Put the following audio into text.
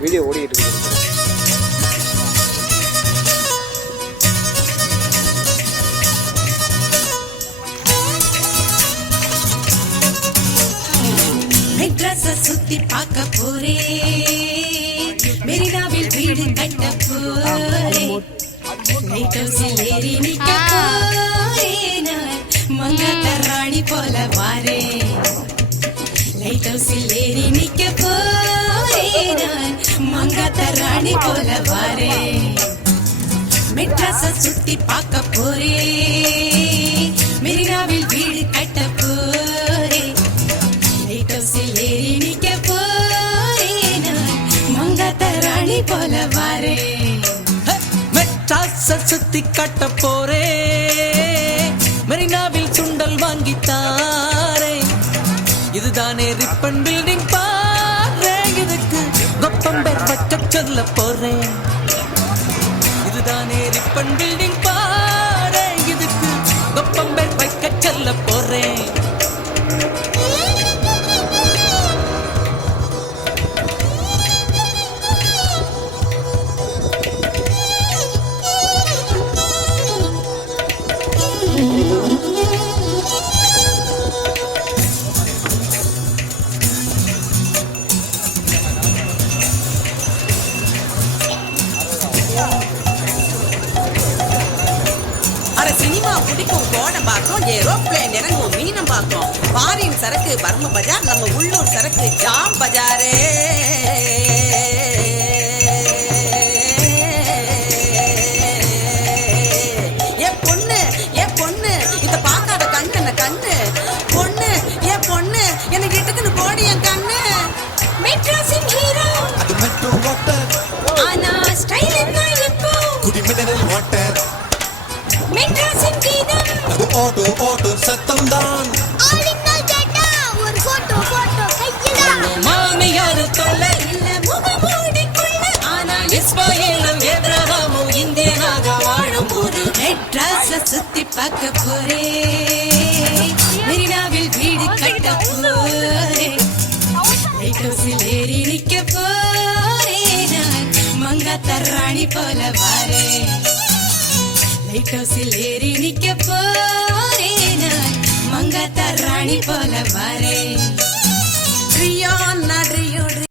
Video ஓடிட்டு இருக்கு. சுத்தி பார்க்க போரே மெரினாவில் வீடு கட்ட போரே ஏறி நிக்க போரே நான் மங்காத்த ராணி போல வாரே லைட் ஹவுஸில் ஏறி நிக்க போரே நான் மங்காத்த ராணி போல வாரே மெட்ராஸ சுத்தி பார்க்க போரே மெரினாவில் வீடு கட்ட போரே லைட் ஹவுஸில் ஏறி நிக்க போரே நான் மங்காத்த ராணி போல வாரே மெட்ராஸ சுத்தி காட்ட போரே மெரினாவில் சுண்டல் வாங்கித்தாரே இதுதானே ரிப்பன் பில்டிங் பாரு இதுக்கு கொப்பம்பேர் வச்ச சொல்ல போறேன் இதுதானே ரிப்பன் பில்டிங் பாரு இதுக்கு கொப்பம்பேர் வைக்க சொல்ல போறேன் சினிமா பிடிக்கும் கோடை பார்க்கும் ஏரோப்ளேன் இறங்கும் மீனம் பார்க்கும் பாரின் சரக்கு பர்ம பஜார் நம்ம உள்ளூர் சரக்கு ஜாம் பஜாரே என் பொண்ணு இத பார்க்காத கண்ணு கண்ணு பொண்ணு என் பொண்ணு எனக்கு இட்டுக்குன்னு போடி என் கண்ணு மெட்ராஸின் ஹீரோ அது மெட்ரோ வாட்டர் ஆனா ஸ்டைல் என்ன இப்போ குடி மினரல் வாட்டர் மெட்ராஸின் கீதம் அது ஆட்டோ சத்தம் தான் ஆளினால் கேட்டா ஒரு போட்டோ கையில மாமியாரு தொல்லை இல்ல முகமூடிக்குள்ள ஆனா இஸ்மாயிலும் ஏப்ரஹாமும் இந்தியனாக வாழும் போது மெட்ராஸ சுத்தி பார்க்க போரே மெரினாவில் வீடு கட்ட போரே லைட் ஹவுஸில் ஏறி நிக்க போரே நான் மங்காத்த ராணி போல வாரே லைட் ஹவுஸில் ஏறி நிக்க போரே நான் மங்காத்த ராணி போல வாரே